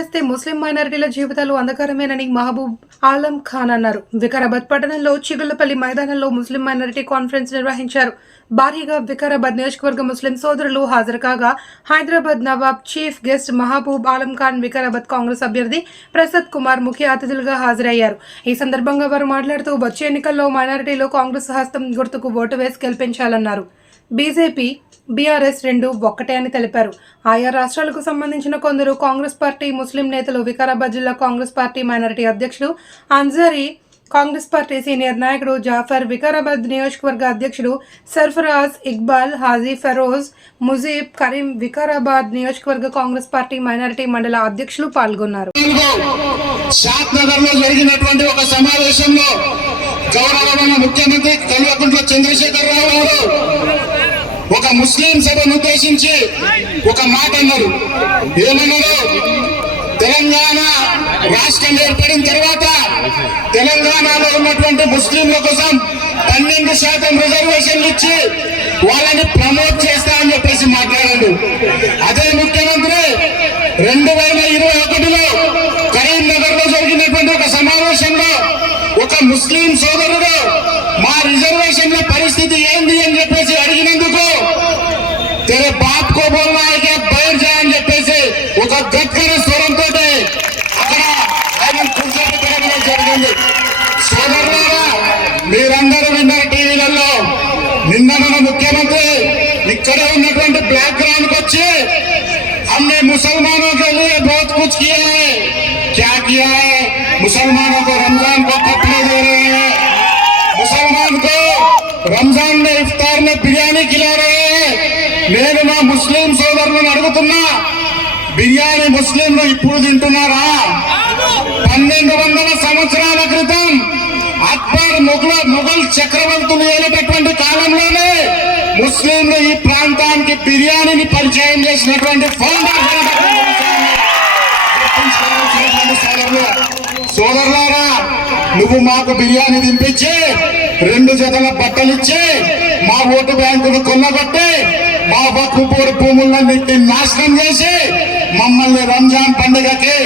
వేస్తే ముస్లిం మైనారిటీల జీవితాలు అంధకారమేనని మహబూబ్ ఆలం ఖాన్ అన్నారు. వికారాబాద్ పట్టణంలో చిగుళ్లపల్లి మైదానంలో ముస్లిం మైనారిటీ కాన్ఫరెన్స్ నిర్వహించారు. భారీగా వికారాబాద్ నియోజకవర్గ ముస్లిం సోదరులు హాజరు కాగా హైదరాబాద్ నవాబ్ చీఫ్ గెస్ట్ మహబూబ్ ఆలం ఖాన్, వికారాబాద్ కాంగ్రెస్ అభ్యర్థి ప్రసాద్ కుమార్ ముఖ్య అతిథులుగా హాజరయ్యారు. ఈ సందర్భంగా వారు మాట్లాడుతూ వచ్చే ఎన్నికల్లో మైనారిటీలో కాంగ్రెస్ హస్తం గుర్తుకు ఓటు వేసి గెలిపించాలన్నారు. బీజేపీ బీఆర్ఎస్ రెండు ఒక్కటే అని తెలిపారు. ఆయా రాష్ట్రాలకు సంబంధించిన కొందరు కాంగ్రెస్ పార్టీ ముస్లిం నేతలు వికారాబాద్ జిల్లా కాంగ్రెస్ పార్టీ మైనారిటీ అధ్యక్షుడు అన్సారీ, కాంగ్రెస్ పార్టీ సీనియర్ నాయకుడు జాఫర్, వికారాబాద్ నియోజకవర్గ అధ్యక్షుడు సర్ఫరాజ్, ఇక్బాల్, హాజీ ఫెరోజ్, ముజీబ్, కరీం, వికారాబాద్ నియోజకవర్గ కాంగ్రెస్ పార్టీ మైనారిటీ మండల అధ్యక్షులు పాల్గొన్నారు. ముఖ్యమంత్రి కల్వకుంట్ల చంద్రశేఖరరావు గారు ఒక ముస్లిం సభను ఉద్దేశించి ఒక మాట అన్నారు. ఏమన్నారు? తెలంగాణ రాష్ట్రం ఏర్పడిన తర్వాత తెలంగాణలో ఉన్నటువంటి ముస్లింల కోసం 12% రిజర్వేషన్లు ఇచ్చి వాళ్ళని ప్రమోట్ చేస్తా అని చెప్పేసి మాట్లాడారు. అదే ముఖ్యమంత్రి 2021లో కరీంనగర్ లో జరిగినటువంటి ఒక సమావేశంలో ఒక ముస్లిం సోదరుడు మా రిజర్వేషన్ల పరిస్థితి ఏంది అని చెప్పేసి అడిగినందుకు తెరే బాప్ కో బోల్నా హై బయట జా అని చెప్పేసి ఒక గట్కర స్వరంతో అక్కడ ఆయన కూర్చోబెట్టడం జరిగింది. సోదరులారా, మీరందరూ విన్నారు టీవీలలో. నిన్న మన ముఖ్యమంత్రి ఇక్కడ ఉన్నటువంటి బ్లాక్ గ్రౌండ్ వచ్చి हमने मुसलमानों के लिए बहुत कुछ किया है. क्या किया है? मुसलमानों को रमजान को कपड़े दे रहे हैं, मुसलमान को रमजान में इफ्तार में बिरयानी खिला रहे हैं. నేను మా ముస్లిం సోదరులను అడుగుతున్నా, బిర్యానీ ముస్లింలు ఇప్పుడు తింటున్నారా? 1200 సంవత్సరాల క్రితం అక్బర్ మొఘల్ చక్రవర్తులు ఏలేటటువంటి కాలంలోనే ముస్లింలు ఈ ప్రాంతానికి బిర్యానీని పరిచయం చేసినటువంటి సోదరులారా, నువ్వు మాకు బిర్యానీ తినిపించి 2 జతల బట్టలిచ్చి మా ఓటు బ్యాంకును కొల్లగొట్టి మా వక్ఫ్ బోర్డు భూములన్నింటినీ నాశనం చేసి మమ్మల్ని రంజాన్ పండుగకి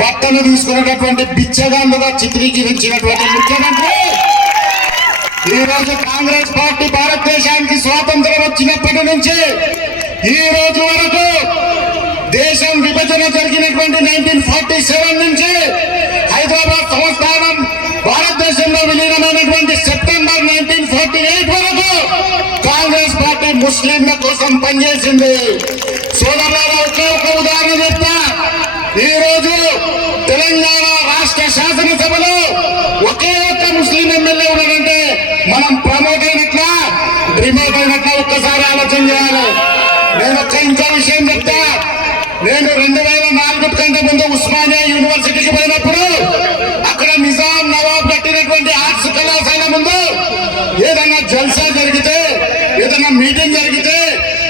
బట్టలు తీసుకునేటటువంటి బిచ్చగాళ్ళుగా చిత్రీకరించినటువంటి ముఖ్యమంత్రి ఈ రోజు కాంగ్రెస్ పార్టీ భారతదేశానికి స్వాతంత్రం వచ్చినప్పటి నుంచి ఈ రోజు వరకు దేశం విభజన జరిగినటువంటి 1947 నుంచి హైదరాబాద్ సంస్థానం భారతదేశంలో విలీనమైనటువంటి సెప్టెంబర్ 1948 వరకు కాంగ్రెస్ పార్టీ ముస్లింల కోసం పనిచేసింది. సోదరులారా, ఒకే ఒక ఉదాహరణ చెప్తా. ఈ రోజు తెలంగాణ రాష్ట్ర శాసనసభలో ఒకే ఒక్క ముస్లిం ఎమ్మెల్యే ఉన్నాడంటే మనం ప్రమోట్ అయినట్లా రిమోట్ అయినట్లా ఒక్కసారి ఆలోచన చేయాలి. నేను ఇంకో విషయం చెప్తా. నేను 2004 కంటే ముందు ఉస్మానియా యూనివర్సిటీకి పోయినప్పుడు అక్కడ నిజాం నవాబ్ కట్టినటువంటి ఆర్ట్స్ కళాశాల ముందు ఏదైనా జల్సా జరిగితే, ఏదైనా మీటింగ్ జరిగితే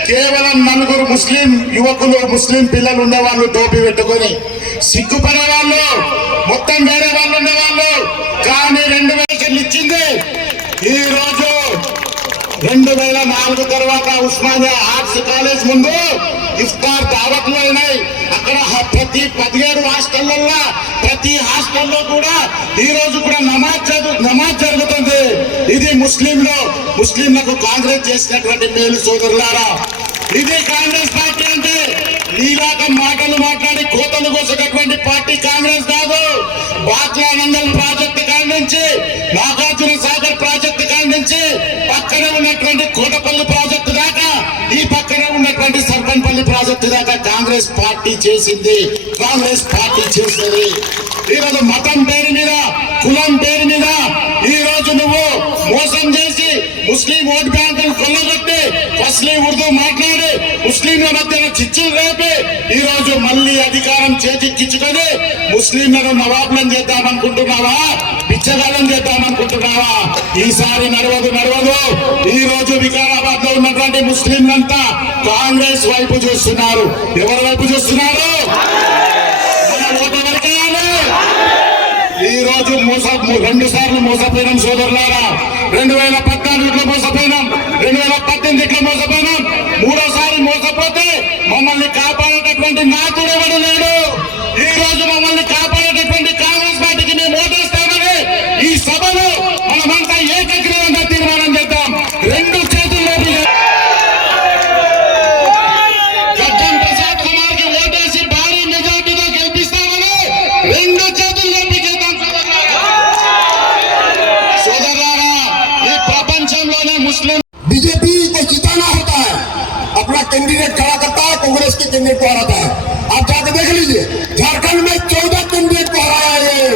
కేవలం 4 ముస్లిం యువకులు, ముస్లిం పిల్లలు ఉండేవాళ్ళు, టోపీ పెట్టుకొని సిగ్గుపడే వాళ్ళు, మొత్తం వేరే వాళ్ళు ఉండేవాళ్ళు. కానీ 2000 ఇచ్చింది. ఈ రోజు 2004 తర్వాత ఉస్మానియా ఆర్ట్స్ కాలేజ్ ముందు ఇఫ్తార్ దావత్లు అయినాయి. అక్కడ ప్రతి 17 హాస్టళ్లలో ప్రతి హాస్టల్లో కూడా ఈ రోజు కూడా నమాజ్ జరుగుతుంది. ఇది ముస్లింలకు కాంగ్రెస్ చేసినటువంటి మేలు. సోదరులారా, ఇది కాంగ్రెస్ పార్టీ అంటే నీలాగా మాటలు మాట్లాడి కోతలు కోసేటటువంటి పార్టీ కాంగ్రెస్ కాదు. బాక్లానందల్ ప్రాజెక్టు కాడి నుంచి, నాగార్జున సాగర్ ప్రాజెక్టు కాడి నుంచి పక్కనే ఉన్నటువంటి కోటపల్లి ప్రాజెక్టు దాకా, ఈ పక్కనే ఉన్నటువంటి సర్పంపల్లి ప్రాజెక్టు దాకా కాంగ్రెస్ పార్టీ చేసింది, కాంగ్రెస్ పార్టీ చేసేది. ఈరోజు మతం పేరు మీద, కులం పేరు మీద ఈ రోజు నువ్వు మోసం చేసి ముస్లిం ఓట్ బ్యాంకులు కొల్లగొట్టి ఫస్లీ ఉర్దూ మాట్లాడి ముస్లింల మధ్యన చిచ్చులు రేపి ఈ రోజు మళ్ళీ అధికారం చేజిక్కించుకొని ముస్లింలను నవాబులను చేద్దామనుకుంటున్నావా? బిచ్చగాళ్ళం చేద్దామనుకుంటున్నావా? ఈసారి నడవదు. ఈ రోజు వికారాబాద్ లో ఉన్నటువంటి ముస్లింలంతా కాంగ్రెస్ వైపు చూస్తున్నారు. ఎవరి వైపు చూస్తున్నారు? ఈ రోజు 2 సార్లు మోసపోయినాం సోదరులారా. 2014 మోసపోయినాం, 2018 మోసపోయినాం. 3వ సారి మోసపోతే మమ్మల్ని కాపాడేటటువంటి నాయకుడు ఎవడు లేడు. ఈ రోజు कैंडिडेट को हराता है। आप जाकर देख लीजिए, झारखंड में 14 कैंडिडेट को हराया ये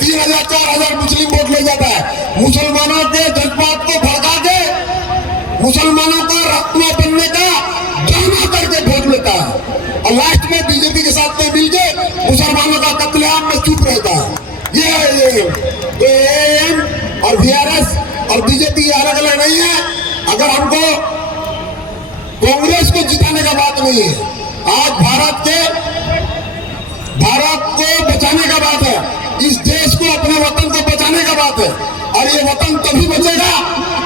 3000 4000 मुस्लिम वोट ले जाता है। मुसलमानों के जज्बात को भड़का के मुसलमानों का रखवा बनने का ड्रामा करके वोट लेता है और लास्ट में बीजेपी के साथ में मिलकर मुसलमानों का कत्लेआम में चुप रहता है। ये एएम और बीआरएस और बीजेपी अलग अलग नहीं है। अगर हमको कांग्रेस को जिताने का बात नहीं है, आज भारत को बचाने का बात है, इस देश को अपने वतन को बचाने का बात है। और ये वतन तभी बचेगा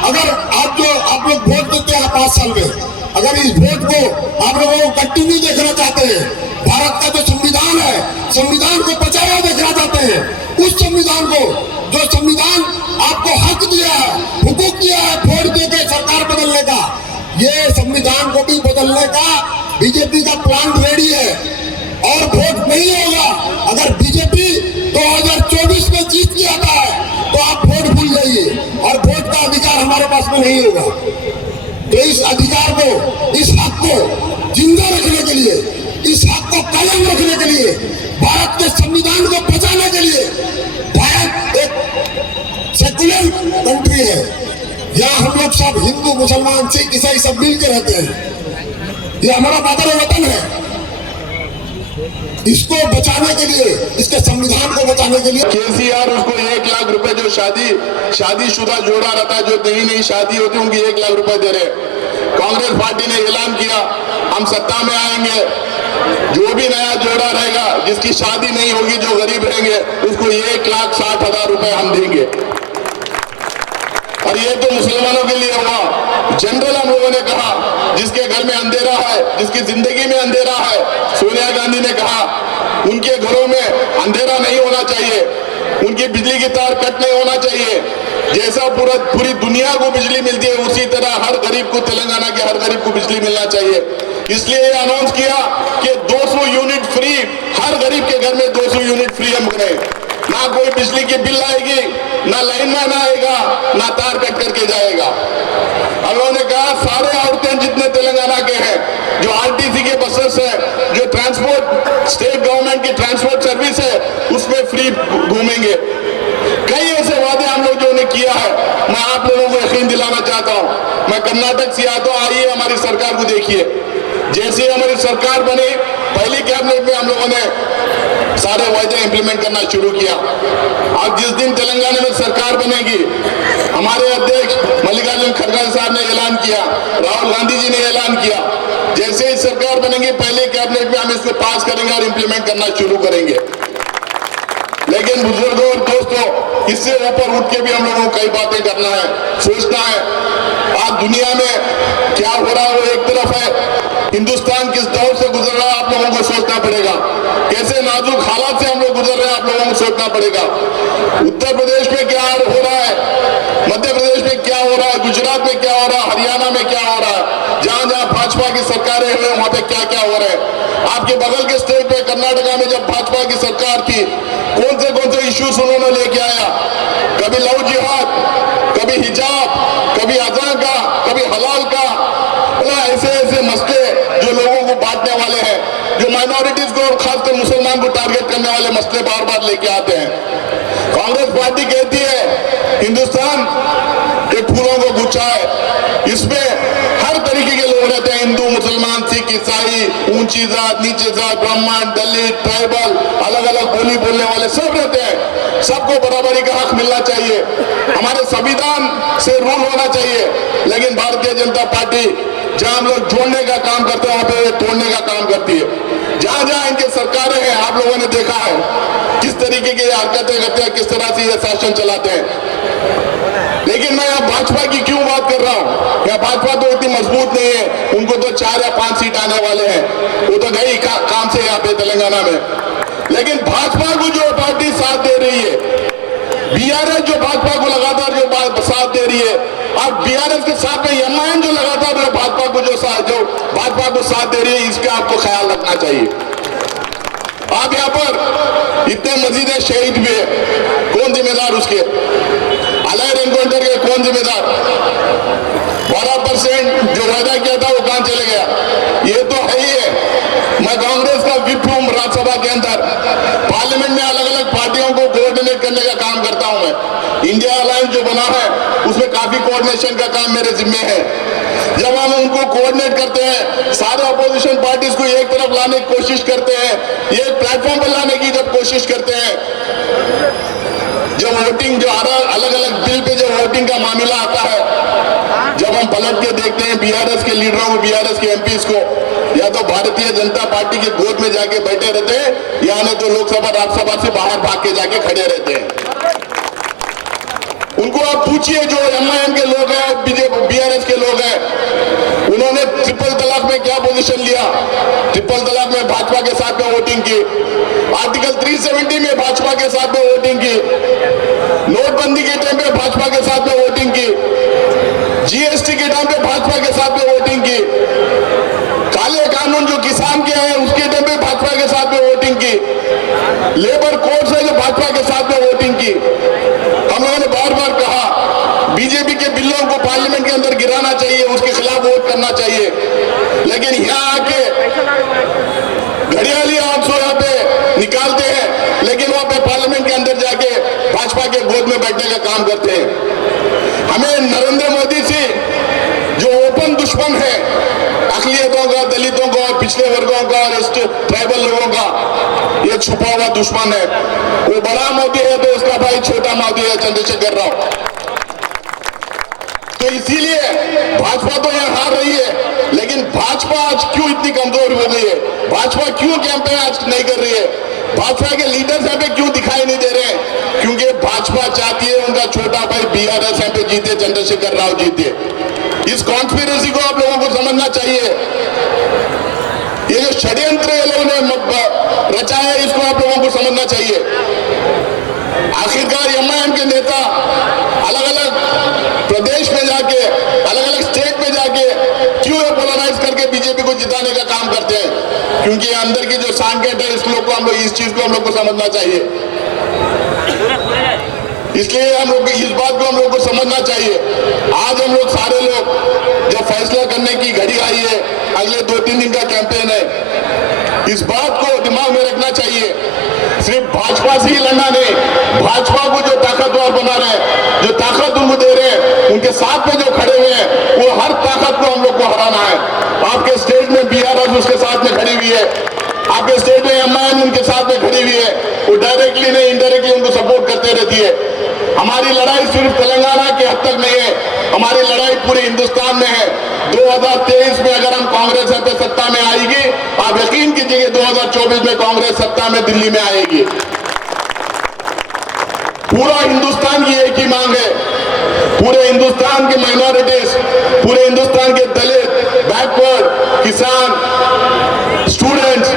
अगर आप लोग वोट देते हैं 5 साल में, अगर इस वोट को आप लोगों को कंटिन्यू देखना चाहते हैं, भारत का जो संविधान है, संविधान को बचाया देखना चाहते हैं, उस संविधान को, जो संविधान आपको हक दिया है, हुकूक दिया है वोट देकर सरकार बदलने का, ये संविधान को भी बदलने का बीजेपी का प्लान रेडी है। और वोट नहीं होगा, अगर बीजेपी 2024 में जीत के आता है तो आप वोट भूल जाइए और वोट का अधिकार हमारे पास में नहीं होगा। तो इस अधिकार को, इस हक को जिंदा रखने के लिए, इस हक को कायम रखने के लिए, भारत के संविधान को बचाने के लिए, भारत एक सेकुलर कंट्री है, यहाँ हम लोग सब हिंदू मुसलमान सिख ईसाई सब मिलकर रहते हैं। ये हमारा मातर वतन है, इसको बचाने के लिए, इसके संविधान को बचाने के लिए केसीआर उसको 1 लाख रुपए, जो शादीशुदा जोड़ा रहता है, जो नई शादी होती है, उनकी 1 लाख रुपए दे रहे। कांग्रेस पार्टी ने ऐलान किया हम सत्ता में आएंगे, जो भी नया जोड़ा रहेगा, जिसकी शादी नहीं होगी, जो गरीब रहेंगे, उसको 1,60,000 रुपए हम देंगे। और ये तो मुसलमानों के लिए हुआ। जनरल हम लोगों ने कहा जिसके घर में अंधेरा है, जिसकी जिंदगी में अंधेरा है, सोनिया गांधी ने कहा उनके घरों में अंधेरा नहीं होना चाहिए, उनकी बिजली की तार कट नहीं होना चाहिए। जैसा पूरी दुनिया को बिजली मिलती है, उसी तरह हर गरीब को, तेलंगाना के हर गरीब को बिजली मिलना चाहिए। इसलिए ये अनाउंस किया कि 200 यूनिट फ्री, हर गरीब के घर में 200 यूनिट फ्री हम करें। ना कोई बिजली की बिल आएगी, ना लाइनमैन आएगा, ना तार कट करके जाएगा। हम लोगों ने कहा सारे औरतें जितने तेलंगाना के हैं, जो आरटीसी के बसेस है, जो ट्रांसपोर्ट, स्टेट गवर्नमेंट की ट्रांसपोर्ट सर्विस है, उसमें फ्री घूमेंगे। कई ऐसे वादे हम लोगों ने किया है। मैं आप लोगों को यकीन दिलाना चाहता हूं, मैं कर्नाटक से आता हूं, आइए हमारी सरकार को देखिए। जैसे हमारी सरकार बनी, पहली कैबिनेट में हम लोगों ने सारे वायदे इंप्लीमेंट करना शुरू किया। आज जिस दिन तेलंगाना में सरकार बनेगी, हमारे अध्यक्ष मल्लिकार्जुन खड़गे साहब ने ऐलान किया, राहुल गांधी जी ने ऐलान किया, जैसे ही सरकार बनेगी पहले कैबिनेट में हम इसको पास करेंगे और इंप्लीमेंट करना शुरू करेंगे। लेकिन बुजुर्गों और दोस्तों, इससे ऊपर उठ के भी हम लोगों को कई बातें करना है, सोचना है। आज दुनिया में क्या हो रहा है वो एक तरफ है, हिंदुस्तान किस दौर से गुजर रहा है आप लोगों को सोचना पड़ेगा, कैसे नाजुक हालात से हम लोग गुजर रहे हैं आप लोगों को सोचना पड़ेगा। उत्तर प्रदेश में क्या हो रहा है, मध्य प्रदेश में क्या हो रहा है, गुजरात में क्या हो रहा है, हरियाणा में क्या हो रहा है, जहां जहां भाजपा की सरकारें हुई वहां पे क्या क्या हो रहा है। आपके बगल के स्टेट पे कर्नाटका में जब भाजपा की सरकार थी, कौन से इश्यूज उन्होंने लेके आया, कभी लव जिहाद, कभी हिजाब, कभी अज़ान का, कभी हलाल का, ऐसे मसले जो लोगों को बांटने वाले हैं, जो माइनॉरिटीज को और खासकर मुसलमान को टारगेट करने वाले मसले बार बार लेके आते हैं। कांग्रेस पार्टी कहती है हिंदुस्तान एक फूलों को गुच्छा है, इसमें हर तरीके के लोग रहते हैं, हिंदू, मुसलमान, सिख, ईसाई, ऊंची जात, नीचे जात, ब्राह्मण, दलित, ट्राइबल, अलग अलग बोली बोलने वाले सब रहते हैं। सबको बराबरी का हक मिलना चाहिए, हमारे संविधान से रूल होना चाहिए। लेकिन भारतीय जनता पार्टी जहां हम लोग जोड़ने का काम करते हैं, वहां पे तोड़ने का काम करती है। जहां जहां इनके सरकारें हैं, आप लोगों ने देखा है किस तरीके की हरकतें करते हैं, किस तरह से ये शासन चलाते हैं। लेकिन मैं यहाँ भाजपा की क्यों बात कर रहा हूँ, यहाँ भाजपा तो इतनी मजबूत नहीं है, उनको तो 4 या 5 सीट आने वाले हैं, वो तो गई काम से यहाँ पे तेलंगाना में। लेकिन भाजपा को जो पार्टी साथ दे रही है, बीआरएस जो भाजपा को लगातार जो साथ दे रही है, और बीआरएस के साथ में एमआईएम जो लगातार भाजपा को जो भाजपा को साथ दे रही है, इसका आपको ख्याल रखना चाहिए। आप यहाँ पर इतने मस्जिदें शहीद हुए, कौन जिम्मेदार उसके, अलाइड एनकाउंटर के कौन जिम्मेदार, 12% जो वादा किया था वो कहां चले गया, ये तो है ही है। करने का काम करता हूं मैं। इंडिया अलायंस जो बना है उसमें काफी कोऑर्डिनेशन का काम मेरे जिम्मे है। जब हम उनको कोऑर्डिनेट करते हैं, सारे अपोजिशन पार्टीज को एक तरफ लाने की कोशिश करते हैं, एक प्लेटफॉर्म पर लाने की जब कोशिश करते हैं, जब वोटिंग जो अलग अलग बिल पे जब वोटिंग का मामला आता है, जब हम पलट के देखते हैं बीआरएस के लीडरों को, बीआरएस के एमपीज को, या तो भारतीय जनता पार्टी के गोद में जाके बैठे रहते हैं, या नहीं तो लोकसभा राज्यसभा से बाहर भाग के जाके खड़े रहते हैं। उनको आप पूछिए, जो एमआईएम के लोग हैं, बीजेपी बीआरएस के लोग हैं, उन्होंने ट्रिपल तलाक में क्या पोजीशन लिया? ट्रिपल तलाक में भाजपा के साथ में वोटिंग की, आर्टिकल 370 में भाजपा के साथ में वोटिंग की, नोटबंदी के टाइम पे भाजपा के साथ में वोटिंग की, जीएसटी के टाइम पे भाजपा के साथ में वोटिंग की, काले कानून जो किसान के हैं उसके टाइम पे भाजपा के साथ में वोटिंग की, लेबर कोड से जो भाजपा के साथ में वोटिंग की। हम लोगों ने बार बार कहा बीजेपी के बिलों को पार्लियामेंट के अंदर गिराना चाहिए, उसके खिलाफ वोट करना चाहिए, लेकिन यहाँ आके घड़ियाली आंसू यहाँ पे निकालते हैं, लेकिन वहां पे पार्लियामेंट के अंदर जाके भाजपा के गोद में बैठने का काम करते हैं। हमें नरेंद्र मोदी से जो ओपन दुश्मन है अकलियतों का, दलितों का, पिछले वर्गों का, ट्राइबल लोगों का, ये छुपा हुआ दुश्मन है। वो बड़ा मोदी है तो उसका भाई छोटा मोदी है, चंद्रशेखर राव। तो इसीलिए भाजपा तो यहाँ हार रही है, लेकिन भाजपा आज क्यों इतनी कमजोर हो गई है? भाजपा क्यों कैंपेन आज नहीं कर रही है? भाजपा के लीडर्स यहाँ पे क्यों दिखाई नहीं दे रहे हैं? क्योंकि भाजपा चाहती है उनका छोटा भाई बीआरएस यहाँ पे जीते, चंद्रशेखर राव जीते। इस कॉन्स्पिरेसी को आप लोगों को समझना चाहिए। ये जो षड्यंत्र ये लोगों ने रचाया है, इसको आप लोगों को समझना चाहिए। आखिरकार एमआईएम के नेता अलग अलग प्रदेश में जाके, अलग अलग स्टेट में जाके क्यों पोलराइज करके बीजेपी को जिताने का काम करते हैं? क्योंकि अंदर की जो सांकेत है, इस लोग को हम लोग, इस चीज को हम लोग को समझना चाहिए। इसलिए हम लोग इस बात को हम लोग को समझना चाहिए। आज हम लोग सारे लोग जब फैसला करने की घड़ी आई है, अगले 2-3 दिन का कैंपेन है, इस बात को दिमाग में रखना चाहिए। सिर्फ भाजपा से ही लड़ना नहीं, भाजपा को जो ताकतवर बना रहे हैं, जो ताकत उनको दे रहे हैं, उनके साथ में जो खड़े हुए हैं, वो हर ताकत को हम लोग को हराना है। आपके स्टेट में बीआरएस उसके साथ में खड़ी हुई है, आपके स्टेट में एमआईएम उनके साथ में खड़ी हुई है, वो डायरेक्टली नहीं इनडायरेक्टली उनको सपोर्ट करते रहती है। हमारी लड़ाई सिर्फ तेलंगाना के हद तक नहीं है, हमारी लड़ाई पूरे हिंदुस्तान में है। 2023 में अगर हम कांग्रेस यहाँ पे सत्ता में आएगी, आप यकीन कीजिए 2024 में कांग्रेस सत्ता में दिल्ली में आएगी। पूरा हिंदुस्तान की एक ही मांग है, पूरे हिंदुस्तान के माइनॉरिटीज, पूरे हिंदुस्तान के दलित, बैकवर्ड, किसान, स्टूडेंट्स,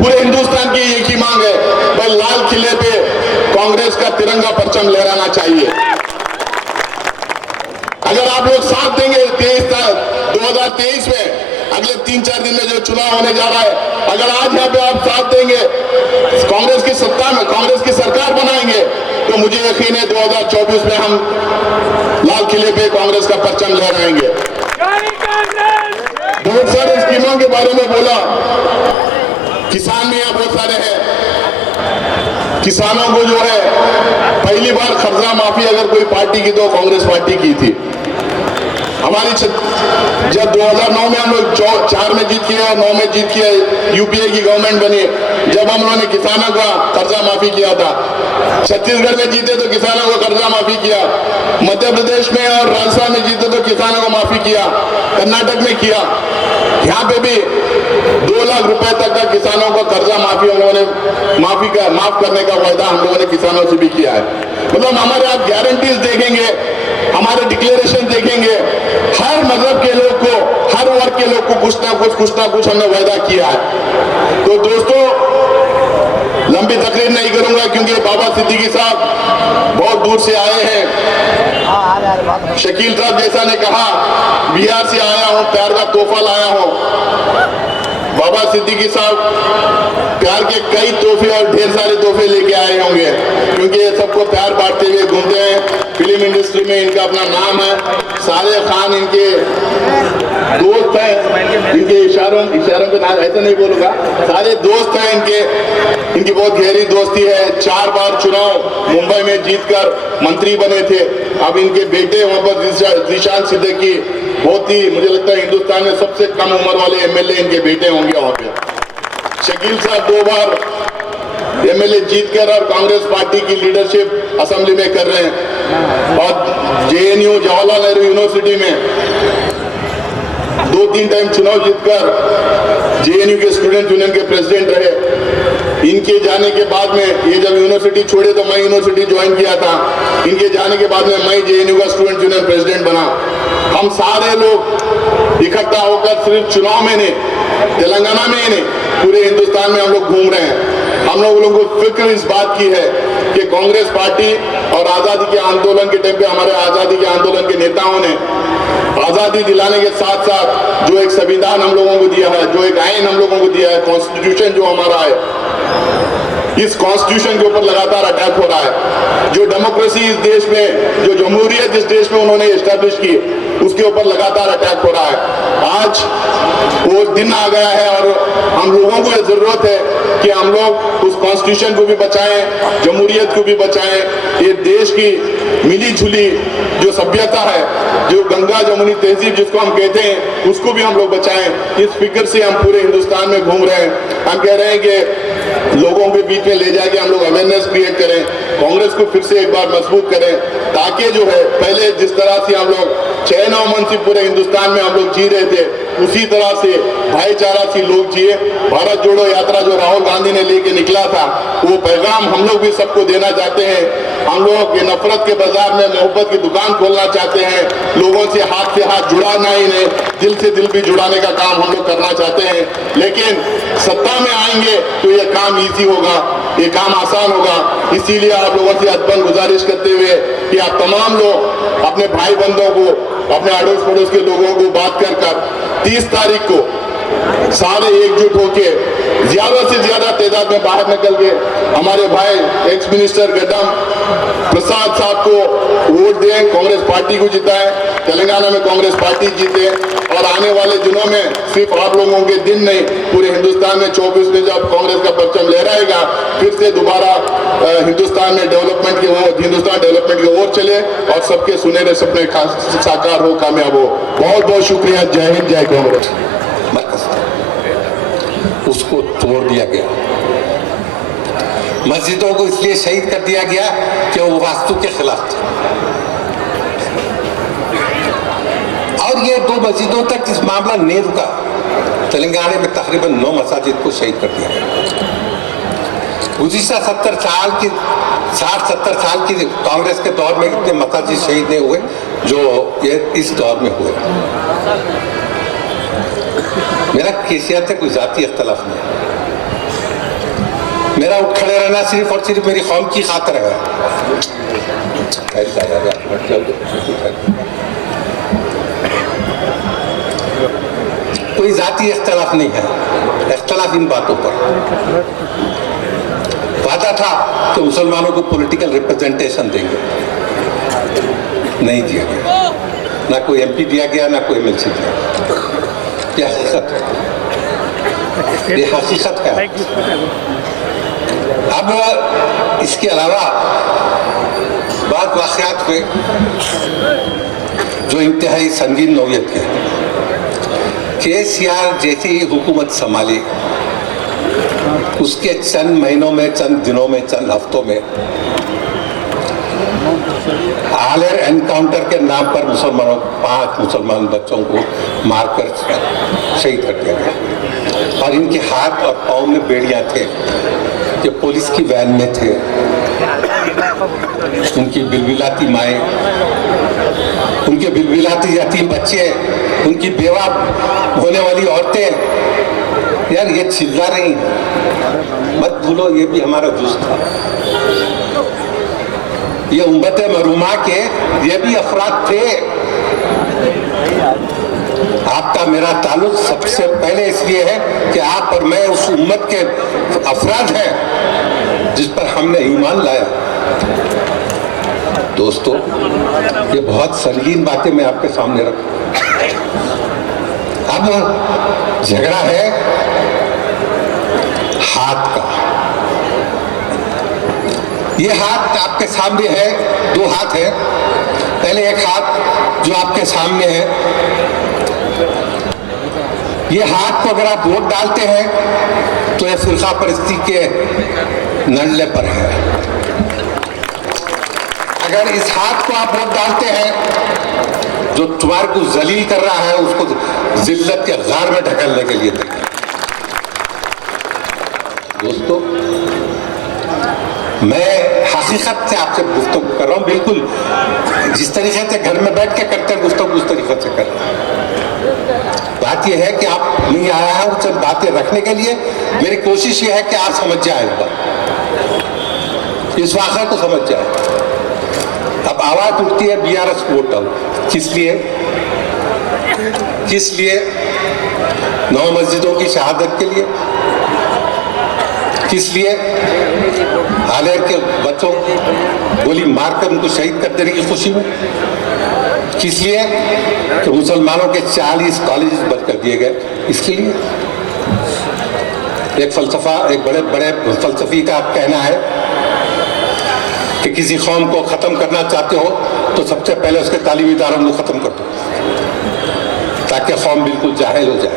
पूरे हिंदुस्तान की एक ही मांग है, भाई लाल किले पे कांग्रेस का तिरंगा परचम लहराना चाहिए। अगर आप लोग साथ देंगे 2023 में, अगले 3-4 दिन में जो चुनाव होने जा रहा है, अगर आज यहाँ पे आप साथ देंगे, कांग्रेस की सत्ता में, कांग्रेस की सरकार बनाएंगे, तो मुझे यकीन है 2024 में हम लाल किले पे कांग्रेस का परचम लहराएंगे। बहुत सारे स्कीमों के बारे में बोला, किसान में यहाँ बहुत सारे हैं। किसानों को जो है पहली बार कर्जा माफी अगर कोई पार्टी की तो कांग्रेस पार्टी की थी। हमारी जब 2009 में हम लोग 4 में जीत किया, 9 में जीत किया, यूपीए की गवर्नमेंट बनी, जब हम लोगों ने किसानों का कर्जा माफी किया था, छत्तीसगढ़ में जीते तो किसानों को कर्जा माफी किया, मध्य प्रदेश में और राजस्थान में जीते तो किसानों को माफी किया, कर्नाटक में किया, यहाँ पे भी 2 लाख रुपए तक का किसानों को कर्जा माफी हम लोगों ने माफ करने का वायदा हम लोगों ने किसानों से भी किया है। मतलब हमारे आप गारंटीज देखेंगे, हमारे डिक्लेरेशन देखेंगे, हर मजहब के लोग को, हर वर्ग के लोग को कुछ ना कुछ हमने वायदा किया है। तो दोस्तों, लंबी तकरीर नहीं करूंगा क्योंकि बाबा सिद्दीकी साहब बहुत दूर से आए हैं। शकील साहब जैसा ने कहा, बिहार से आया हूं, प्यार का तोहफा लाया हूं। बाबा सिद्दीकी साहब प्यार के कई तोहफे और ढेर सारे तोहफे लेके आए होंगे, क्योंकि ये सबको प्यार बांटते हुए घूमते हैं। फिल्म इंडस्ट्री हिस्ट्री में इनका अपना नाम है। सारे खान इनके दोस्त हैं, इनके इशारों पे नाम ऐसा नहीं बोलूंगा, सारे दोस्त हैं इनकी बहुत गहरी दोस्ती है। 4 बार चुनाव मुंबई में जीतकर मंत्री बने थे। अब इनके बेटे वहां पर जीशान सिद्दीकी, बहुत ही मुझे लगता है हिंदुस्तान में सबसे कम उम्र वाले एमएलए इनके बेटे होंगे वहां पे। शकील साहब 2 बार एमएलए जीतकर और कांग्रेस पार्टी की लीडरशिप असेंबली में कर रहे हैं। और जेएनयू जवाहरलाल नेहरू यूनिवर्सिटी में 2-3 टाइम चुनाव जीतकर जेएनयू के स्टूडेंट यूनियन के प्रेसिडेंट रहे। इनके जाने के बाद में, ये जब यूनिवर्सिटी छोड़े तो मैं यूनिवर्सिटी ज्वाइन किया था, इनके जाने के बाद में मैं जेएनयू का स्टूडेंट यूनियन प्रेसिडेंट बना। हम सारे लोग इकट्ठा होकर सिर्फ चुनाव में नहीं, तेलंगाना में ही नहीं, पूरे हिंदुस्तान में हम लोग घूम रहे हैं। हम लोगों को फिक्र इस बात की है कि कांग्रेस पार्टी और आजादी के आंदोलन के टाइम पे हमारे आजादी के आंदोलन के नेताओं ने आजादी दिलाने के साथ साथ जो एक संविधान हम लोगों को दिया है, जो एक आईन हम लोगों को दिया है, कॉन्स्टिट्यूशन जो हमारा है, इस कॉन्स्टिट्यूशन के ऊपर लगातार अटैक हो रहा है। जो डेमोक्रेसी इस देश में, जो जमहूरियत इस देश में उन्होंने एस्टैब्लिश की, उसके ऊपर लगातार अटैक हो रहा है। आज वो दिन आ गया है और हम लोगों को ये जरूरत है कि हम लोग उस कॉन्स्टिट्यूशन को भी बचाएं, जमहूरियत को भी बचाएं। ये देश की मिली जुली जो सभ्यता है, जो गंगा जमुनी तहजीब जिसको हम कहते हैं, उसको भी हम लोग बचाएं। इस फिक्र से हम पूरे हिंदुस्तान में घूम रहे हैं। हम कह रहे हैं कि लोगों के बीच में ले जाके हम लोग अवेयरनेस क्रिएट करें, कांग्रेस को फिर से एक बार मजबूत करें, ताकि जो है पहले जिस तरह से हम लोग 6-9 मन से पूरे हिंदुस्तान में हम लोग जी रहे थे, उसी तरह से भाईचारा से लोग जिए। भारत जोड़ो यात्रा जो राहुल गांधी ने लेके निकला था, वो पैगाम हम लोग भी सबको देना चाहते हैं। हम लोग ये नफरत के बाजार में मोहब्बत की दुकान खोलना चाहते हैं। लोगों से हाथ जुड़ाना ही नहीं, दिल से दिल भी जुड़ाने का काम हम लोग करना चाहते हैं। लेकिन सत्ता में आएंगे तो ये काम इजी होगा, ये काम आसान होगा। इसीलिए आप लोगों से अदबन गुजारिश करते हुए कि आप तमाम लोग अपने भाई बंधुओं को, अपने अड़ोस पड़ोस के लोगों को बात कर 30 तारीख को सारे एकजुट होके ज्यादा से ज्यादा तादाद में बाहर निकल के हमारे भाई एक्स मिनिस्टर गड्डम प्रसाद साहब को वोट दें, कांग्रेस पार्टी को जिताएं, तेलंगाना में कांग्रेस पार्टी जीते। और आने वाले दिनों में सिर्फ आप लोगों के दिन नहीं, पूरे हिंदुस्तान में 24 में जब कांग्रेस का परचम लहराएगा, फिर से दोबारा हिंदुस्तान में डेवलपमेंट की ओर चले और सबके सुनहरे सपने साकार हो, कामयाब हो। बहुत बहुत शुक्रिया। जय हिंद, जय कांग्रेस। उसको तोड़ दिया गया। मस्जिदों को इसलिए शहीद कर दिया गया कि वो वास्तु के खिलाफ थे। और ये 2 मस्जिदों तक इस मामला नहीं रुका। तेलंगाना में तकरीबन 9 मसाजिद को शहीद कर दिया गया। गुज़िश्ता 60-70 साल की कांग्रेस के दौर में इतने मसाजिद शहीद नहीं हुए जो ये इस दौर में हुए। मेरा केसीआर से कोई जाती इख्तलाफ नहीं, मेरा उठ खड़े रहना सिर्फ और सिर्फ मेरी कौम की खातिर है। कोई जाती इख्तलाफ नहीं है। इख्तलाफ इन बातों पर वादा था कि मुसलमानों को पॉलिटिकल रिप्रेजेंटेशन देंगे, नहीं दिया गया। ना कोई एमपी दिया गया, ना कोई एमएलसी दिया गया। ये हकीकत है, ये हकीकत है। अब इसके अलावा बाद वाक़यात हुए जो इंतहाई संगीन नौयत के। केसीआर जैसी ही हुकूमत संभाली, उसके चंद महीनों में, चंद दिनों में, चंद हफ्तों में आलेर एनकाउंटर के नाम पर 5 मुसलमान बच्चों को मारकर शहीद कर दिया गया। और इनके हाथ और पाँव में बेड़ियां थे, जो पुलिस की वैन में थे। उनकी बिलबिलाती माएँ, उनके बिलबिलाती यतीम बच्चे, उनकी बेवा होने वाली औरतें, यार ये चिल्ला रही, मत भूलो ये भी हमारा जुज़ था। ये उम्मत मरूमा के ये भी अफराद थे। आपका मेरा ताल्लुक सबसे पहले इसलिए है कि आप और मैं उस उम्मत के अफराद हैं जिस पर हमने ईमान लाया। दोस्तों, ये बहुत संगीन बातें मैं आपके सामने रखूं। अब झगड़ा है हाथ का। ये हाथ आपके सामने है, दो हाथ है। पहले एक हाथ जो आपके सामने है, ये हाथ को अगर आप वोट डालते हैं तो ये फिरका परस्ती के नल्ले पर है। अगर इस हाथ को आप वोट डालते हैं जो तुम्हारे को जलील कर रहा है, उसको जिल्लत के गार में ढकलने के लिए तैयार। दोस्तों, मैं हकीकत से आपसे गुफ्तगू कर रहा हूं, बिल्कुल जिस तरीके से घर में बैठ के करते हैं गुफ्तगू उस तरीके से कर रहा हूं। बात यह है कि आप नहीं आया है वो चंद बातें रखने के लिए। मेरी कोशिश यह है कि आप समझ जाए, एक बार इस वाक़े को समझ जाए। अब आवाज उठती है बीआरएस वोट आउट, किस लिए? किस लिए? 9 मस्जिदों की शहादत के लिए। किस लिए? हालेर के बच्चों गोली मारकर उनको शहीद कर देने की खुशी में। किस लिए? कि मुसलमानों के 40 कॉलेज बंद कर दिए गए, इसके लिए। एक फलसफा, एक बड़े बड़े फलसफी का कहना है कि किसी कौम को ख़त्म करना चाहते हो तो सबसे पहले उसके तालीमी इदारों को ख़त्म कर दो, ताकि कौम बिल्कुल जाहिल हो जाए,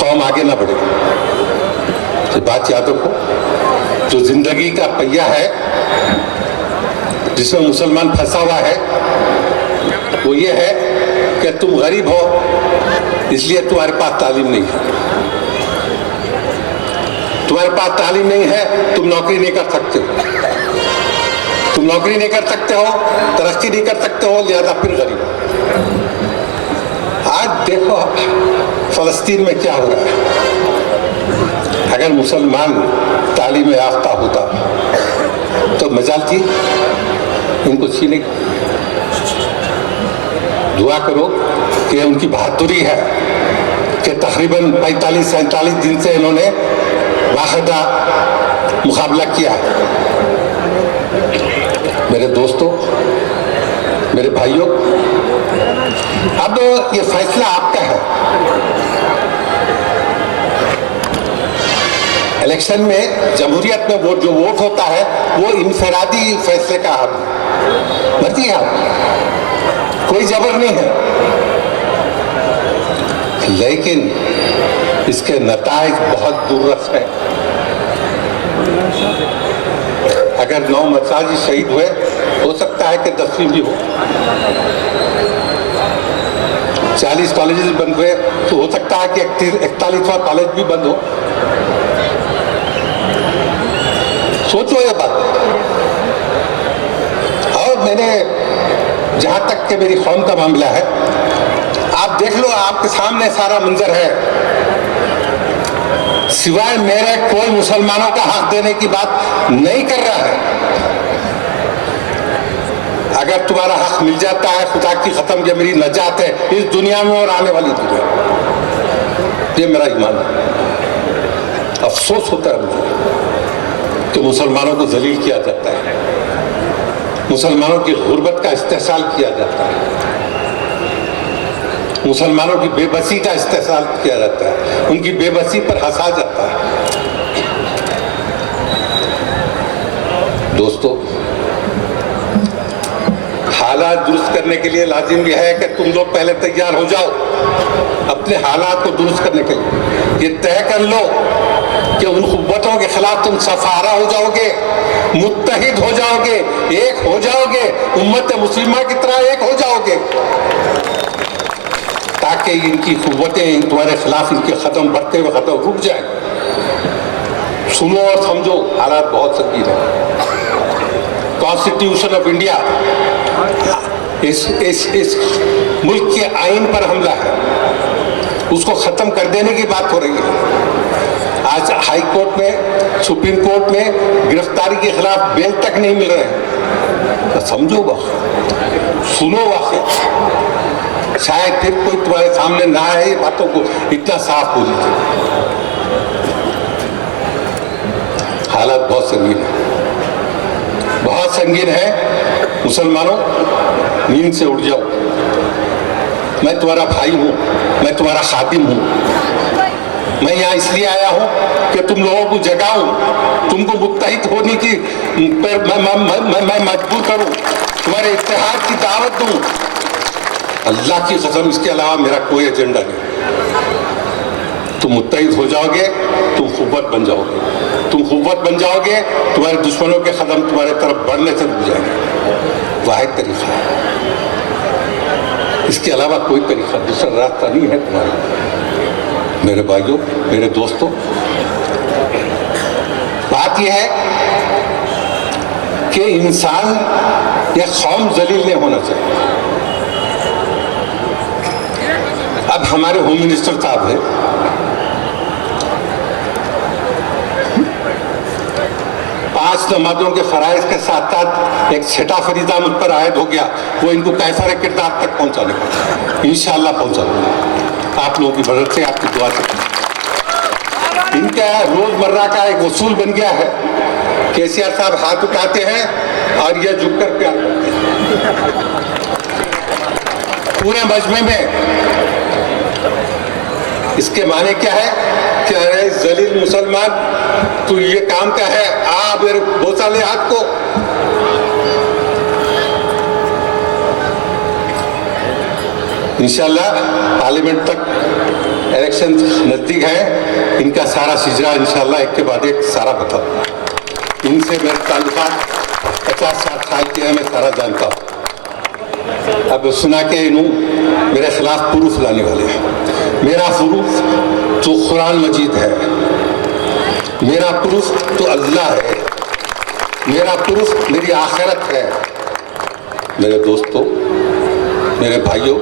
कौम आगे ना बढ़े। तो बात याद रखो, जो जिंदगी का पहिया है जिसमें मुसलमान फंसा हुआ है, वो ये है कि तुम गरीब हो इसलिए तुम्हारे पास तालीम नहीं है। तुम्हारे पास तालीम नहीं है, तुम नौकरी नहीं कर सकते हो। तुम नौकरी नहीं कर सकते हो, तरक्की नहीं कर सकते हो, लिहाजा फिर गरीब। आज देखो फलस्तीन में क्या हो रहा है। अगर मुसलमान तालीम याफ्ता होता तो मजाल थी इनको छीने की। दुआ करो कि उनकी बहादुरी है कि तकरीबन 45-47 दिन से इन्होंने बाकायदा मुकाबला किया है। मेरे दोस्तों, मेरे भाइयों, अब ये फैसला आपका है। इलेक्शन में, जमहूरियत में वोट जो वोट होता है वो इनफरादी फैसले का हक है, मर्जी है आपकी, कोई जबर नहीं है। लेकिन इसके नताइज बहुत दूररस है। अगर 9 मसाजिद शहीद हुए, हो सकता है कि 10वीं भी हो। 40 कॉलेजेस बंद हुए तो हो सकता है कि 41वां कॉलेज भी बंद हो। सोचो ये बात। और मैंने, जहां तक कि मेरी कौम का मामला है, आप देख लो, आपके सामने सारा मंजर है। सिवाय मेरे कोई मुसलमानों का हक देने की बात नहीं कर रहा है। अगर तुम्हारा हक मिल जाता है, खुदा की खत्म, ये मेरी नजात है इस दुनिया में और आने वाली दुनिया में। ये मेरा ईमान है। अफसोस होता है मुझे कि मुसलमानों को जलील किया जाता है, मुसलमानों की गुर्बत का इस्तेहसाल किया जाता है, मुसलमानों की बेबसी का इस्तेहसाल किया जाता है, उनकी बेबसी पर हंसा जाता है। दोस्तों, हालात दुरुस्त करने के लिए लाजिम यह है कि तुम लोग पहले तैयार हो जाओ अपने हालात को दुरुस्त करने के लिए। ये तय कर लो कि उन कुव्वतों के खिलाफ तुम सफारा हो जाओगे, मुत्तहिद हो जाओगे, एक हो जाओगे, उम्मत मुस्लिमा की तरह एक हो जाओगे, ताकि इनकी कुव्वतें तुम्हारे खिलाफ, इनके खत्म बढ़ते हुए खत्म रुक जाए। सुनो और समझो, हालात बहुत संगीन है। कॉन्स्टिट्यूशन ऑफ इंडिया, इस मुल्क के आइन पर हमला है, उसको खत्म कर देने की बात हो रही है। आज हाई कोर्ट में, सुप्रीम कोर्ट में गिरफ्तारी के खिलाफ बेल तक नहीं मिल रहे हैं। तो समझो वाक़, सुनो वाक़, शायद फिर कोई तुम्हारे सामने ना आए बातों को इतना साफ बोली थी। हालात बहुत संगीन है। बहुत संगीन है। मुसलमानों, नींद से उठ जाओ। मैं तुम्हारा भाई हूं, मैं तुम्हारा खातिम हूं। मैं यहाँ इसलिए आया हूं कि तुम लोगों को जगाऊं, तुमको मुत्तहिद होने की मैं मजबूर करूं, तुम्हारे इत्तेहाद की दावत दूं। अल्लाह की कसम, इसके अलावा मेरा कोई एजेंडा नहीं। तुम मुत्तहिद हो जाओगे, तुम खुव्वत बन जाओगे। तुम खुव्वत बन जाओगे, तुम्हारे दुश्मनों के कदम तुम्हारे तरफ बढ़ने से रुक जाएंगे। वाहिद तरीका है, इसके अलावा कोई तरीका, दूसरा रास्ता नहीं है तुम्हारा। मेरे भाइयों, मेरे दोस्तों, बात यह है कि इंसान या कौम जलील नहीं होना चाहिए। अब हमारे होम मिनिस्टर साहब हैं, पांच नमाजों के फराइज के साथ साथ एक छठा फरीजा मुझ पर आयद हो गया, वो इनको कैफर किरदार तक पहुंचाने का इंशाअल्लाह पहुंचा दूंगा, आप लोगों की मदद से, आपकी दुआ से। इनका रोजमर्रा का एक वसूल बन गया है। केसीआर साहब हाथ उठाते हैं और ये झुककर प्यार करते हैं पूरे मजमे में। इसके माने क्या है कि अरे जलील मुसलमान, तू ये काम क्या है, आ मेरे बोसा ले हाथ को। इंशाल्लाह पार्लियामेंट तक इलेक्शन नजदीक है, इनका सारा सिजरा इंशाल्लाह एक के बाद एक सारा बताऊं। इनसे मेरे ताल्लुकात 50-60 साल के हैं, मैं सारा जानता हूँ। अब सुना के इन्हों मेरे खिलाफ प्रूफ लाने वाले हैं। मेरा प्रूफ तो कुरान मजीद है, मेरा प्रूफ तो अल्लाह है, मेरा प्रूफ मेरी आखिरत है। मेरे दोस्तों, मेरे भाइयों,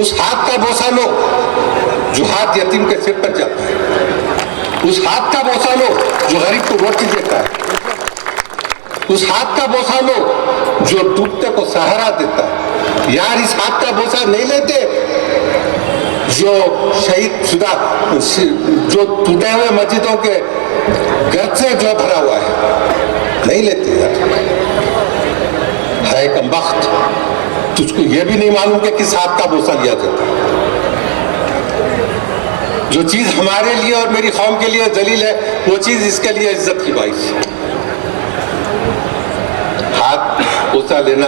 उस हाथ का बोसा लो जो हाथ यतीम के सिर पर जाता है, उस हाथ का बोसा लो जो गरीब को रोटी देता है, उस हाथ का बोसा लो जो टूटते को सहारा देता है। यार, इस हाथ का बोसा नहीं लेते जो शहीद शुदा, जो टूटे हुए मस्जिदों के गर्द से जो भरा हुआ है, नहीं लेते यार। है कमबख्त, तुझको ये भी नहीं मालूम कि किस हाथ का बोसा लिया जाता है। जो चीज हमारे लिए और मेरी कौम के लिए जलील है, वो चीज इसके लिए इज्जत की बाइस है। हाथ बोसा लेना,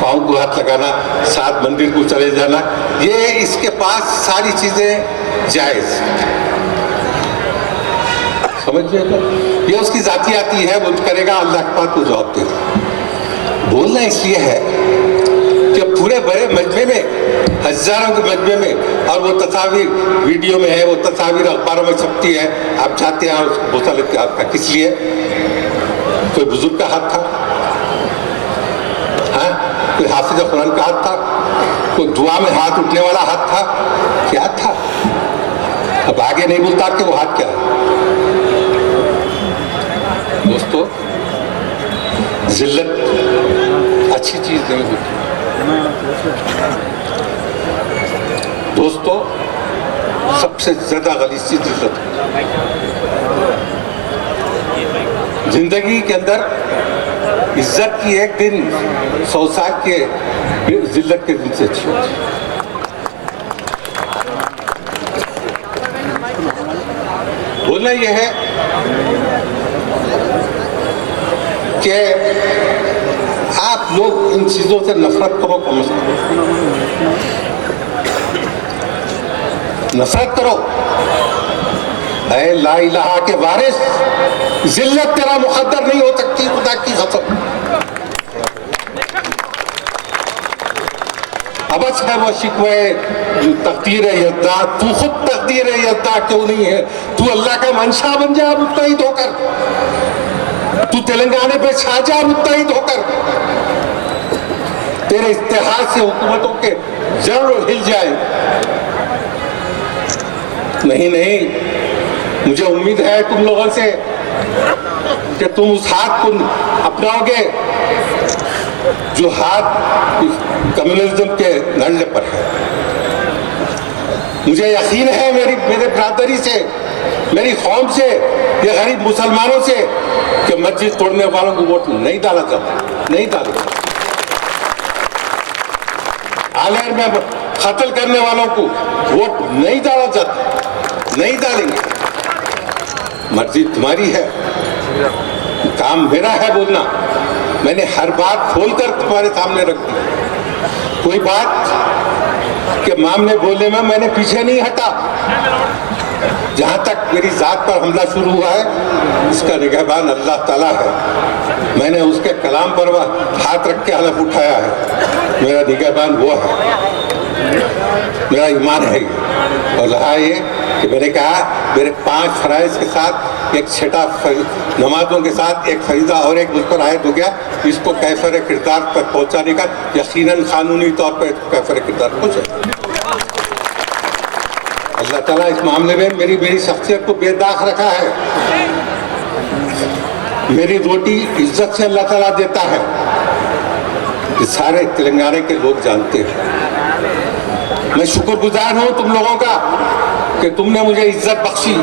पाँव को हाथ लगाना, साथ मंदिर को चले जाना, ये इसके पास सारी चीजें जायज, समझिएगा। ये उसकी जातियाती है, वो करेगा, अल्लाह के पास को जवाब देगा। बोलना इसलिए है कि पूरे बड़े मजमे में, हजारों के मजमे में, और वो तस्वीर वीडियो में है, वो तस्वीर अखबारों में छपती है, आप जाते हैं उसको बोसा लेते, आपका किस लिए? कोई बुजुर्ग का हाथ था? हाँ, कोई हाफिज कुरान का हाथ था? कोई दुआ में हाथ उठने वाला हाथ था? क्या था? अब आगे नहीं बोलता कि वो हाथ क्या है। दोस्तों, जिल्लत अच्छी चीज नहीं होती। दोस्तों, सबसे ज्यादा गलीज चीज जिल्लत है। जिंदगी के अंदर इज्जत की एक दिन 100 साल के जिल्लत के दिन से अच्छी होती है। बोलना यह है कि आप लोग इन चीजों से नफरत करो, कम से कम नफरत करो। ऐ ला इलाहा के वारिस, जिल्लत तेरा मुकद्दर नहीं हो सकती, खुदा की कसम। अबस है वो शिकवे तकदीर यद्दा, तू खुद तकदीर यद्दा क्यों नहीं है? तू अल्लाह का मंशा बन जा मुत्तहिद होकर, तू तेलंगाना पे छा जा मुत्तहिद होकर, तेरे इत्तेहाद से हुकूमतों के जरूर हिल जाए। नहीं नहीं, मुझे उम्मीद है तुम लोगों से कि तुम उस हाथ को अपनाओगे जो हाथ कम्युनिज्म के लड़ने पर है। मुझे यकीन है मेरे बरादरी से मेरी कौम से या गरीब मुसलमानों से कि मस्जिद तोड़ने वालों को वोट नहीं डाला जाता, नहीं डाला। आलेर में कत्ल करने वालों को वोट नहीं डाला जाता, नहीं डालेंगे। मस्जिद तुम्हारी है, काम मेरा है बोलना। मैंने हर बात खोलकर तुम्हारे सामने रख दी। कोई बात के मामले बोलने में मैंने पीछे नहीं हटा। जहां तक मेरी जात पर हमला शुरू हुआ है, इसका निगहबान अल्लाह ताला है। मैंने उसके कलाम पर हाथ रख के हलफ उठाया है। मेरा निगहबान वो है, मेरा ईमान है। और रहा ये कि मैंने कहा मेरे 5 फराइज के साथ एक छठा नमाजों के साथ एक फरीदा और एक मुझ पर आयत हो गया। इसको कैफर किरदार पर पहुंचाने का यकीनन कानूनी तौर पर कैफर किरदार पहुंचे। अल्लाह ताला इस मामले में मेरी शख्सियत को बेदाग रखा है। मेरी रोटी इज्जत से अल्लाह ताला देता है, ये सारे तेलंगाना के लोग जानते हैं। मैं शुक्रगुजार हूं तुम लोगों का कि तुमने मुझे इज्जत बख्शी।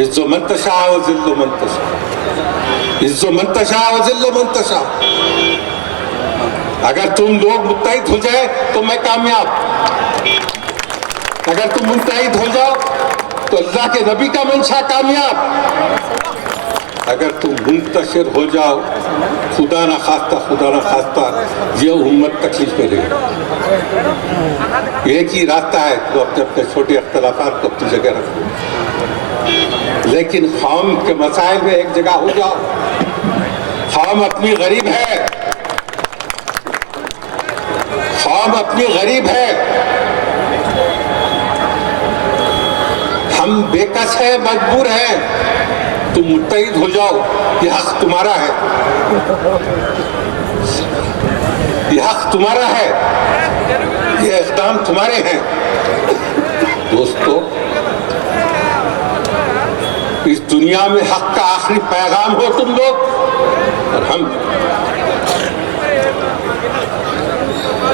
इज्जो मंतशा व जिल्लो मंतशा, इज्जो मंतशा व जिल्लो मंतशा। अगर तुम लोग मुत्तहिद हो जाए तो मैं कामयाब। अगर तुम मुत्तहिद हो जाओ तो अल्लाह के नबी का मंशा कामयाब। अगर तुम मुंतशिर हो जाओ, खुदा ना खास्ता ये उम्मत तकलीफ में रहेगी। एक ही रास्ता है, तो अपने अपने छोटे अख्तलाफात को अपनी जगह रखो, लेकिन कौम के मसाइल में एक जगह हो जाओ। कौम अपनी गरीब है, कौम अपनी गरीब है। हम बेकस है, मजबूर हैं। तुम मुत्तहिद हो जाओ, ये हक तुम्हारा है, ये हक तुम्हारा है, ये इक़दाम तुम्हारे हैं। दोस्तों, इस दुनिया में हक का आखिरी पैगाम हो तुम लोग और हम।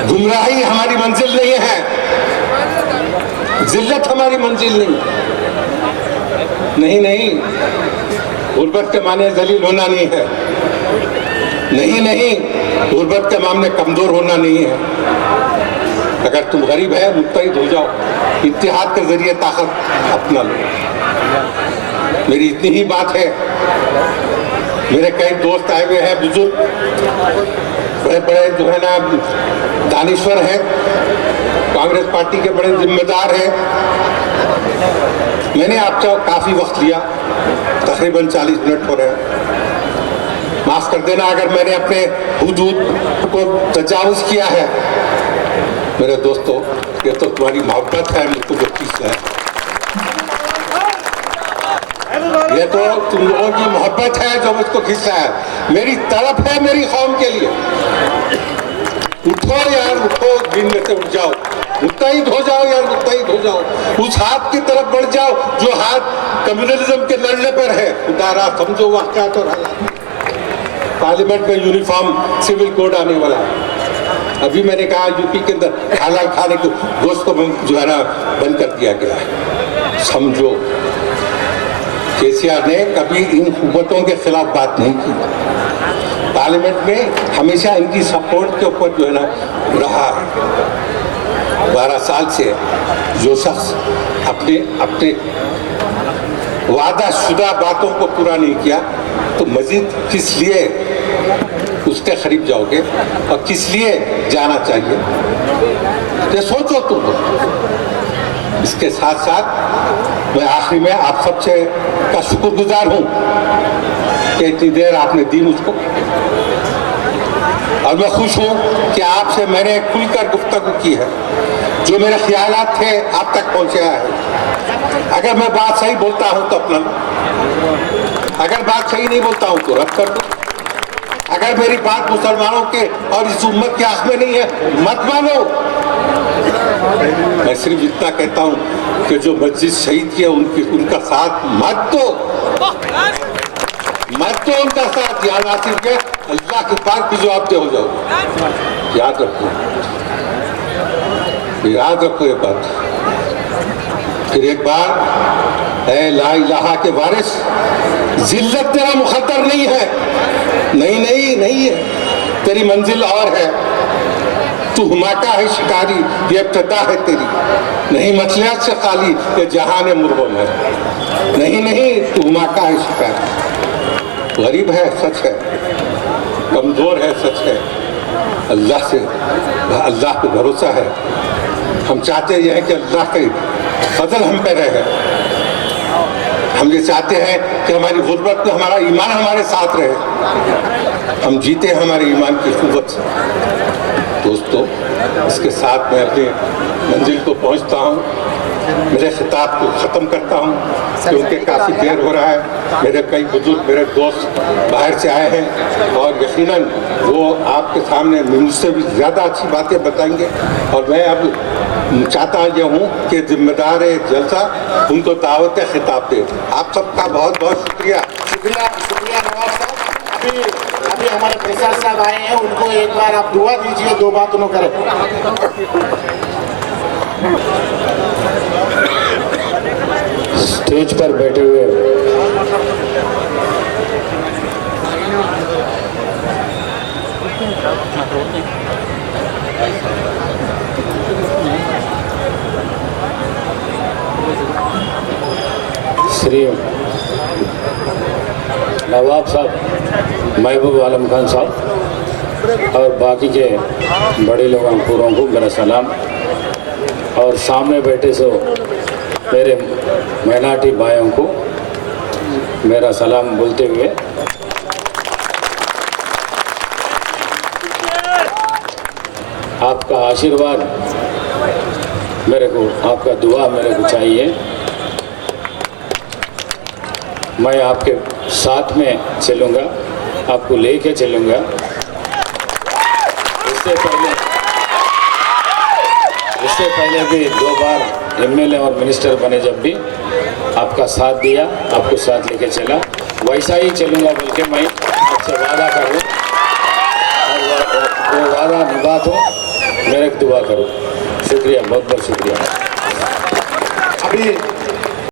गुमराही हमारी मंजिल नहीं है, जिल्लत हमारी मंजिल नहीं। नहीं, गुर्बत के माने जलील होना नहीं है। नहीं, गुर्बत के मामले कमजोर होना नहीं है। अगर तुम गरीब है, मुत्तहिद हो जाओ, इत्तेहाद के जरिए ताकत अपना लो। मेरी इतनी ही बात है। मेरे कई दोस्त आए हुए हैं, बुजुर्ग, बड़े बड़े जो है ना दानिश्वर हैं, कांग्रेस पार्टी के बड़े जिम्मेदार हैं। मैंने आपका काफी वक्त लिया, तकरीबन 40 मिनट हो रहे हैं। माफ कर देना अगर मैंने अपने हुदूद को तजावुज किया है। मेरे दोस्तों, ये तो तुम्हारी मोहब्बत है मुझको जो चीज है, ये तो तुम लोगों की मोहब्बत है जो मुझको खींचा है। मेरी तड़प है मेरी कौम के लिए। उठो यार, उठो, दिन में से उठ जाओ, मुत्तहिद हो जाओ यार, मुत्तहिद हो जाओ। उस हाथ की तरफ बढ़ जाओ जो हाथ कम्युनलिज्म के लड़ने पर है। उतारा समझो वाक़यात और हालात। पार्लियामेंट में यूनिफॉर्म सिविल कोड आने वाला है। अभी मैंने कहा यूपी के अंदर हलाल खाने को गोश्त को जो है ना बंद कर दिया गया है। समझो, केसीआर ने कभी इन हुकूमतों के खिलाफ बात नहीं की। पार्लियामेंट में हमेशा इनकी सपोर्ट के ऊपर जो है ना रहा है। 12 साल से जो शख्स अपने वादा शुदा बातों को पूरा नहीं किया, तो मजीद किस लिए उसके करीब जाओगे और किस लिए जाना चाहिए, ये सोचो तुम लोग। इसके साथ साथ मैं आखिरी में आप सबसे का शुक्रगुजार हूँ कि इतनी देर आपने दी मुझको, और मैं खुश हूँ कि आपसे मैंने खुलकर गुफ्तगू की है। जो मेरे ख्यालात थे आप तक पहुँचाया है। अगर मैं बात सही बोलता हूँ तो अपना, अगर बात सही नहीं बोलता हूँ तो रद्द कर दो। अगर मेरी बात मुसलमानों के और इस उम्मत के हक में नहीं है, मत मानो। मैं सिर्फ इतना कहता हूँ कि जो मस्जिद शहीद किया उनका साथ मत दो, उनका साथ। याद आती है, अल्लाह के पास भी जवाबदेह हो जाओ। याद रखो, याद रखो ये बात। फिर एक बार ऐ ला इलाहा के वारिस, जिल्लत तेरा मुखद्दर नहीं है, नहीं नहीं नहीं है, तेरी मंजिल और है। तू हुमाका है शिकारी, ये इब्तिदा है तेरी, नहीं मसलियत से खाली ये जहान मुर्गम है। नहीं नहीं, तू हुमाका है शिकारी। गरीब है सच है, कमजोर है सच है, अल्लाह पे भरोसा है। हम चाहते ये हैं कि अल्लाह के फजल हम पे रहे। हम ये चाहते हैं कि हमारी गुर्बत में हमारा ईमान हमारे साथ रहे। हम जीते हमारे ईमान की कुव्वत से। दोस्तों, इसके साथ मैं अपनी मंजिल को पहुंचता हूं। मेरे खिताब को ख़त्म करता हूं क्योंकि काफ़ी देर हो रहा है। मेरे कई बुजुर्ग, मेरे दोस्त बाहर से आए हैं और यकीनन वो आपके सामने मुझसे भी ज़्यादा अच्छी बातें बताएंगे। और मैं अब चाहता ये हूँ कि जिम्मेदार जलसा उनको दावत खिताब दे। आप सबका बहुत बहुत शुक्रिया। शुक्रिया शुक्रिया नवाब साहब। अभी हमारे प्रसाद साहब आए हैं, उनको एक बार आप दुआ दीजिए, 2 बात उन्होंने करें। स्टेज पर बैठे हुए श्री नवाब साहब, महबूब आलम खान साहब और बाकी के बड़े लोगों पूरों को मेरा सलाम। और सामने बैठे सो मेरे माइनॉरिटी भाइयों को मेरा सलाम बोलते हुए आपका आशीर्वाद मेरे को, आपका दुआ मेरे को चाहिए। मैं आपके साथ में चलूँगा, आपको लेके चलूँगा। इससे पहले भी 2 बार एमएलए और मिनिस्टर बने, जब भी आपका साथ दिया, आपको साथ लेके चला, वैसा ही चलूँगा बोल के मैं आपसे वादा करूँ और वो वादा निभा दूँ, मेरे को दुआ करूँ। शुक्रिया, बहुत बहुत शुक्रिया। अभी